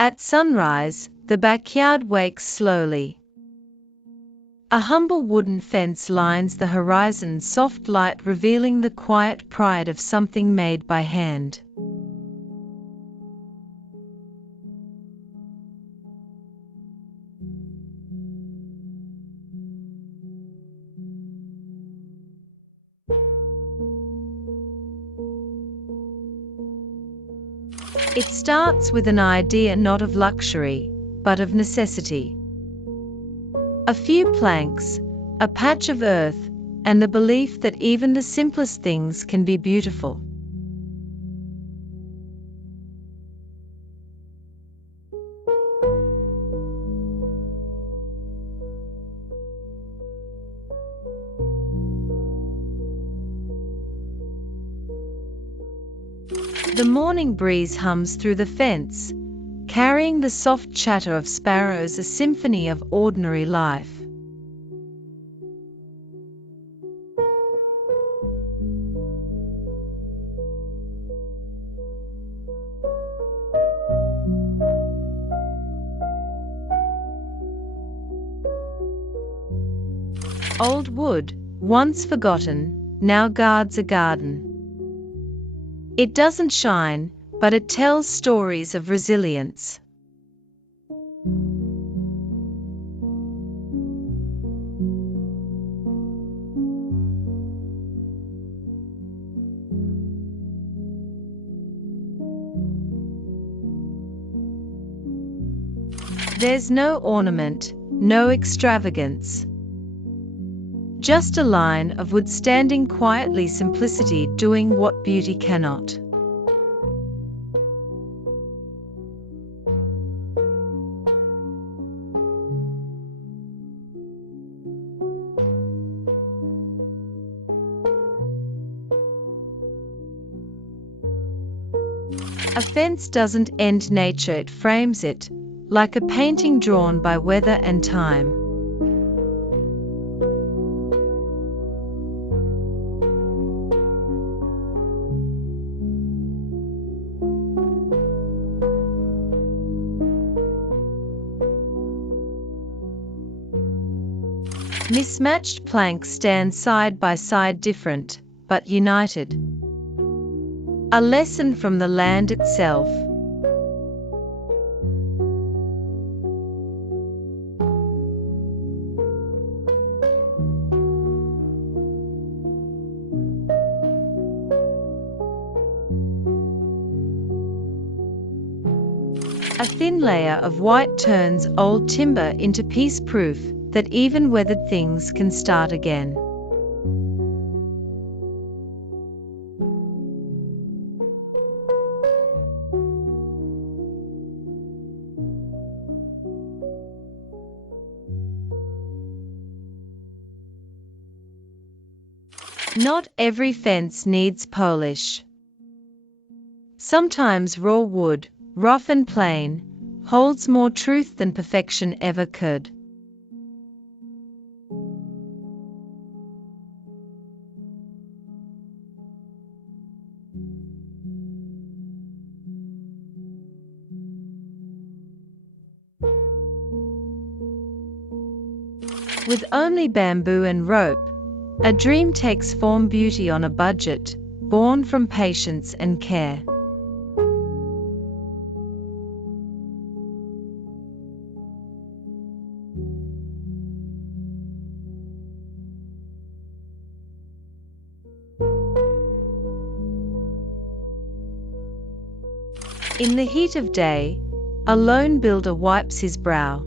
At sunrise, the backyard wakes slowly. A humble wooden fence lines the horizon, soft light revealing the quiet pride of something made by hand. It starts with an idea not of luxury, but of necessity. A few planks, a patch of earth, and the belief that even the simplest things can be beautiful. The morning breeze hums through the fence, carrying the soft chatter of sparrows, a symphony of ordinary life. Old wood, once forgotten, now guards a garden. It doesn't shine, but it tells stories of resilience. There's no ornament, no extravagance. Just a line of wood standing quietly, simplicity doing what beauty cannot. A fence doesn't end nature, it frames it, like a painting drawn by weather and time. Mismatched planks stand side by side, different, but united. A lesson from the land itself. A thin layer of white turns old timber into peace, proof that even weathered things can start again. Not every fence needs polish. Sometimes raw wood, rough and plain, holds more truth than perfection ever could. With only bamboo and rope, a dream takes form, beauty on a budget, born from patience and care. In the heat of day, a lone builder wipes his brow.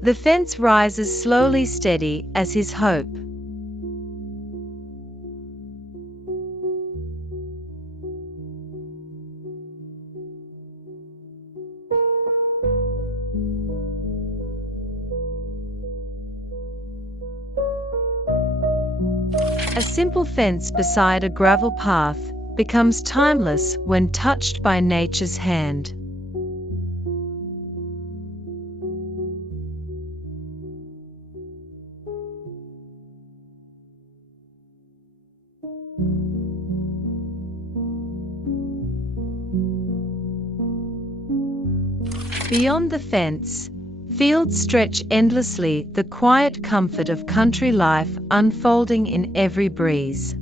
The fence rises slowly, steady as his hope. A simple fence beside a gravel path becomes timeless when touched by nature's hand. Beyond the fence, fields stretch endlessly, the quiet comfort of country life unfolding in every breeze.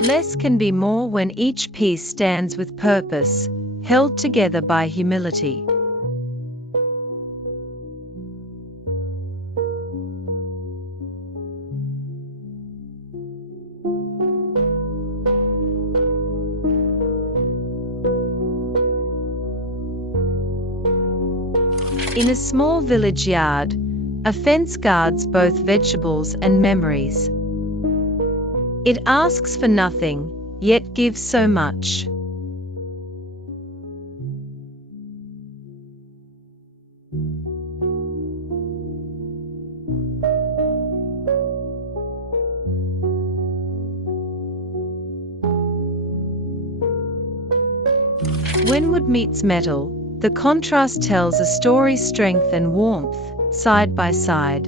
Less can be more when each piece stands with purpose, held together by humility. In a small village yard, a fence guards both vegetables and memories. It asks for nothing, yet gives so much. When wood meets metal, the contrast tells a story, strength and warmth, side by side.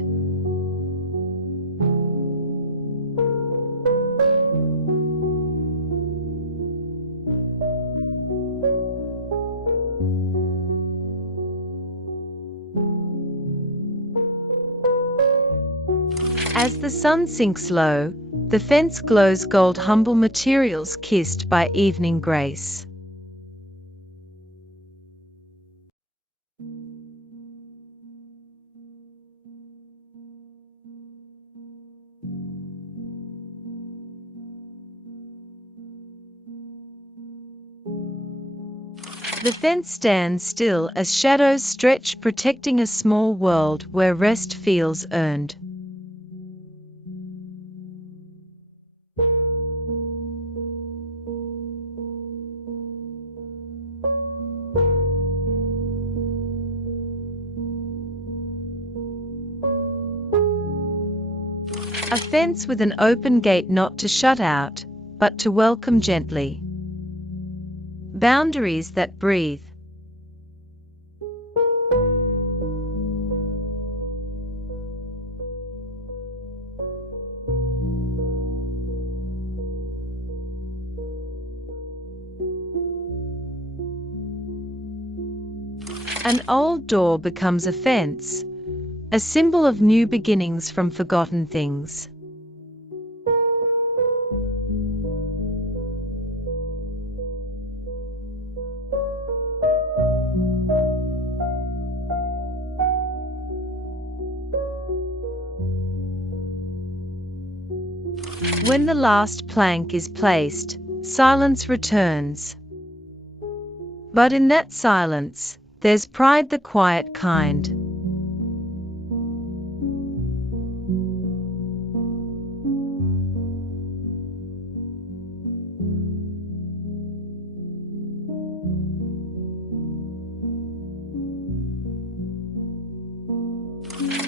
As the sun sinks low, the fence glows gold, humble materials kissed by evening grace. The fence stands still as shadows stretch, protecting a small world where rest feels earned. A fence with an open gate, not to shut out, but to welcome gently. Boundaries that breathe. An old door becomes a fence, a symbol of new beginnings from forgotten things. When the last plank is placed, silence returns. But in that silence, there's pride, the quiet kind.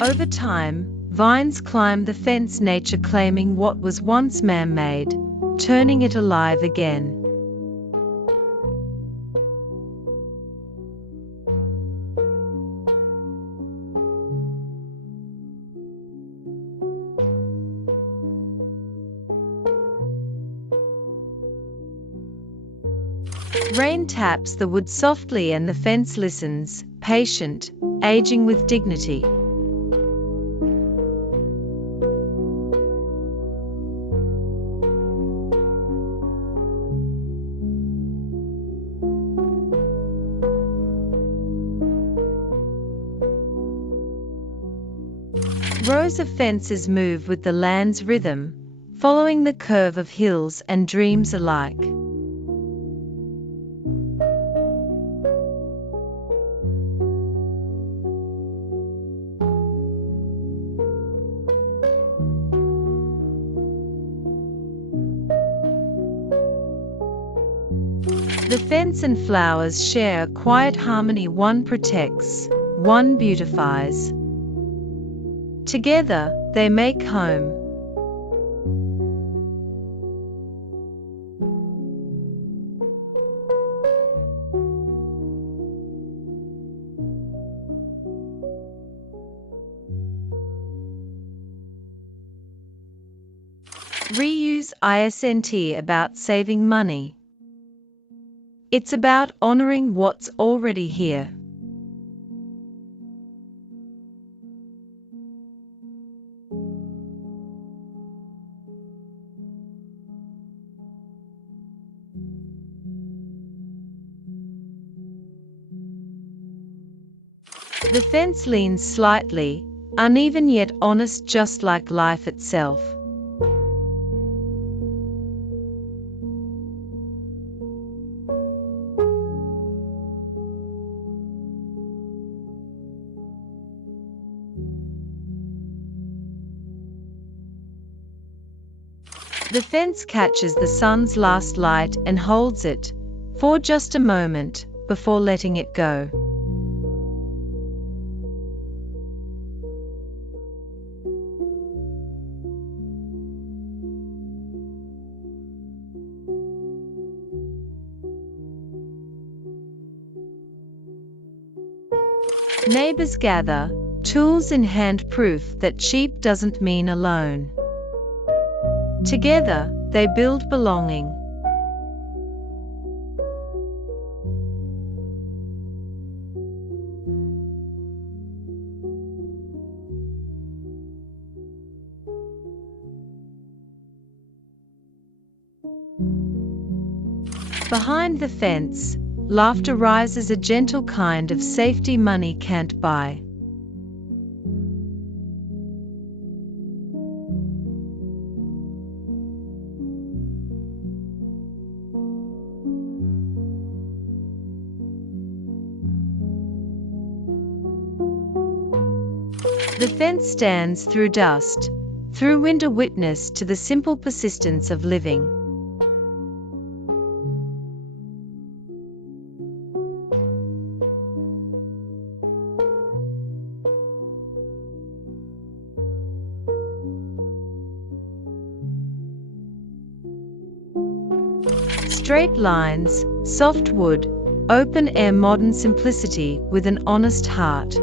Over time, vines climb the fence, nature claiming what was once man-made, turning it alive again. Rain taps the wood softly and the fence listens, patient, aging with dignity. Rows of fences move with the land's rhythm, following the curve of hills and dreams alike. The fence and flowers share a quiet harmony, one protects, one beautifies. Together, they make home. Reuse isn't about saving money. It's about honoring what's already here. The fence leans slightly, uneven yet honest, just like life itself. The fence catches the sun's last light and holds it, for just a moment, before letting it go. Neighbors gather, tools in hand, proof that cheap doesn't mean alone. Together, they build belonging. Behind the fence, laughter rises, a gentle kind of safety money can't buy. The fence stands through dust, through winter, witness to the simple persistence of living. Straight lines, soft wood, open air, modern simplicity with an honest heart.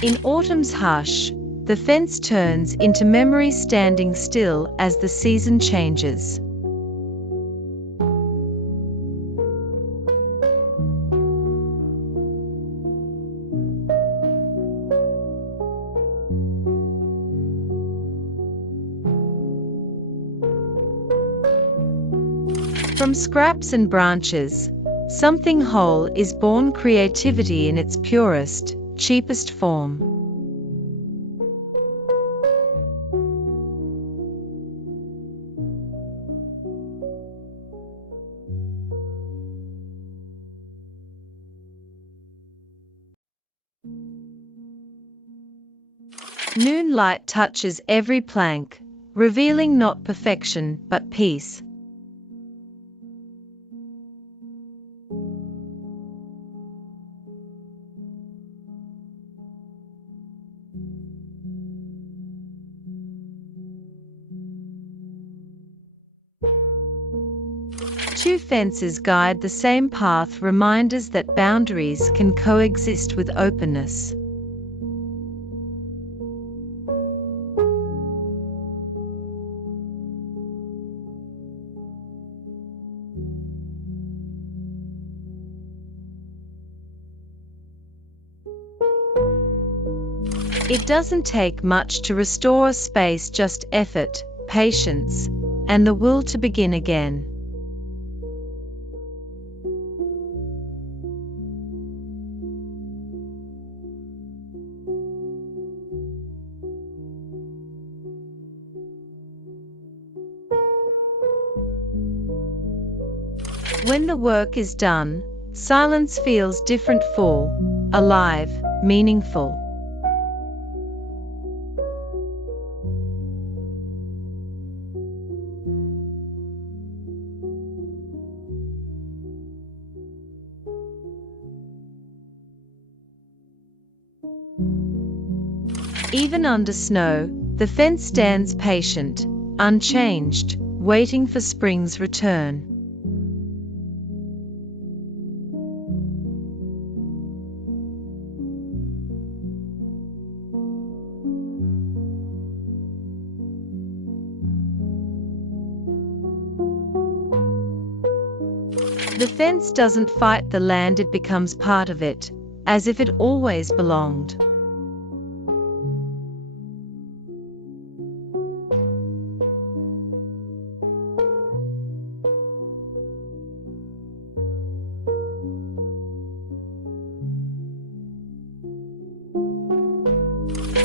In autumn's hush, the fence turns into memory, standing still as the season changes. From scraps and branches, something whole is born, creativity in its purest, cheapest form. Moonlight touches every plank, revealing not perfection but peace. Two fences guide the same path, reminders that boundaries can coexist with openness. It doesn't take much to restore a space, just effort, patience, and the will to begin again. When the work is done, silence feels different, full, alive, meaningful. Even under snow, the fence stands patient, unchanged, waiting for spring's return. The fence doesn't fight the land, it becomes part of it, as if it always belonged.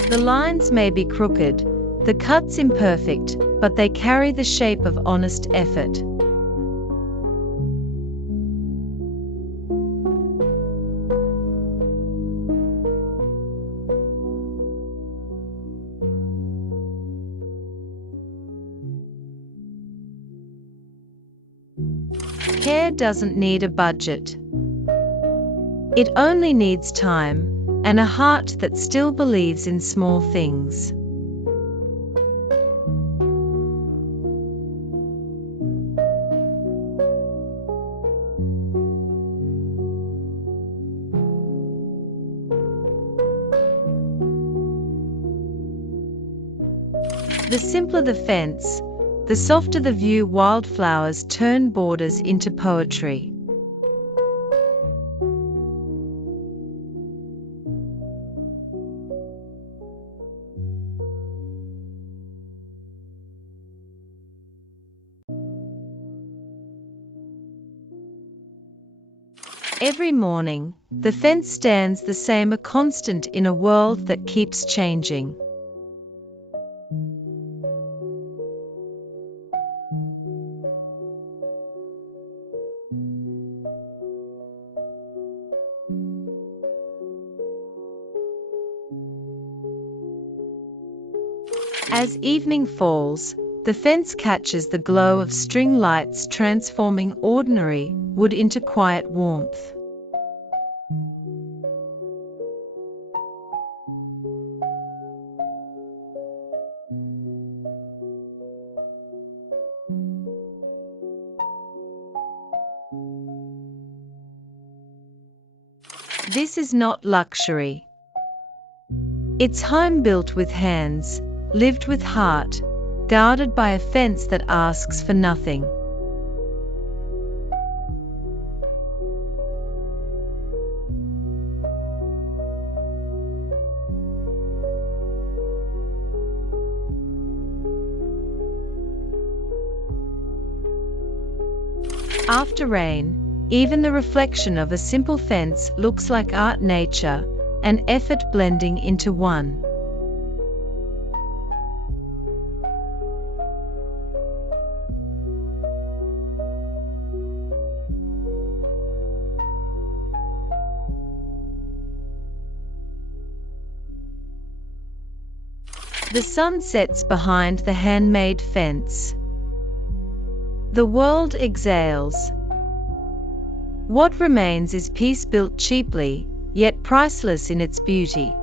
The lines may be crooked, the cuts imperfect, but they carry the shape of honest effort. Care doesn't need a budget. It only needs time, and a heart that still believes in small things. The simpler the fence, the softer the view. Wildflowers turn borders into poetry. Every morning, the fence stands the same, a constant in a world that keeps changing. As evening falls, the fence catches the glow of string lights, transforming ordinary wood into quiet warmth. This is not luxury. It's home built with hands, lived with heart, guarded by a fence that asks for nothing. After rain, even the reflection of a simple fence looks like art, nature, and effort blending into one. The sun sets behind the handmade fence. The world exhales. What remains is peace, built cheaply, yet priceless in its beauty.